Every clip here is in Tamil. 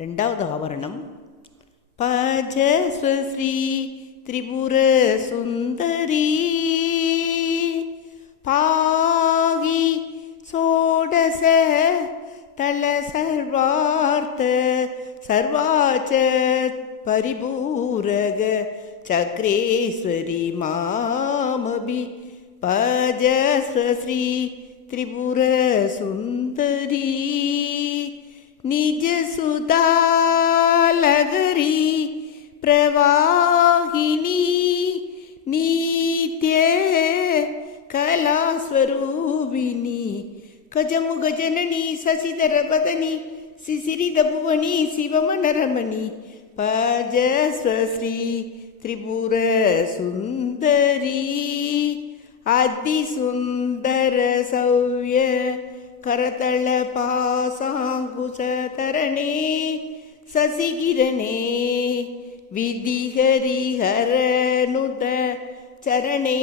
ரெண்டாவது ஆவரணம் பஜஸ்வ ஸ்ரீ திரிபுர சுந்தரி பாகி சோடச தல சர்வார்த்த சர்வாச்ச பரிபூரக சக்ரேஸ்வரி மாமபி பஜஸ்வ ஸ்ரீ திரிபுர சுந்தரி நிஜ சுதாலகரி பிரவாகினி நித்ய கலாஸ்வரூபிணி கஜமுக ஜனனி சசிதர பதனி சிசிரித புவனி சிவமனரமணி பஜஸ்வ ஸ்ரீ திரிபுர சுந்தரி அதிசுந்தர சௌவ்ய கரதள பாசாங்குசதரணே சசிகிரணே விதிஹரிஹரனுத சரணே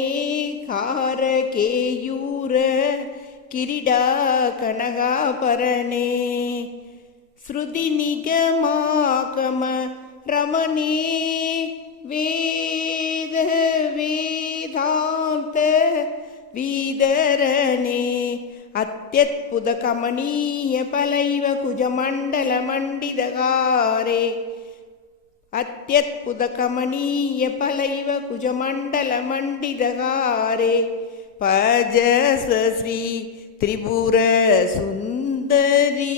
காரகேயூர கிரீடா கனகாபரணே ஸ்ருதி நிகமாகம ரமணே வேத வேதாந்த வீதரணே ಅತ್ಯದ್ಭುತ ಕಮನೀಯ ಫಲೈವ ಕುಜಮಂಡಲ ಮಂಡಿದಗಾರೆ ಅತ್ಯದ್ಭುತ ಕಮನೀಯ ಫಲೈವ ಕುಜಮಂಡಲ ಮಂಡಿದಗಾರೆ ಪಜಸ್ವ ಶ್ರೀ ತ್ರಿಪುರ ಸುಂದರಿ.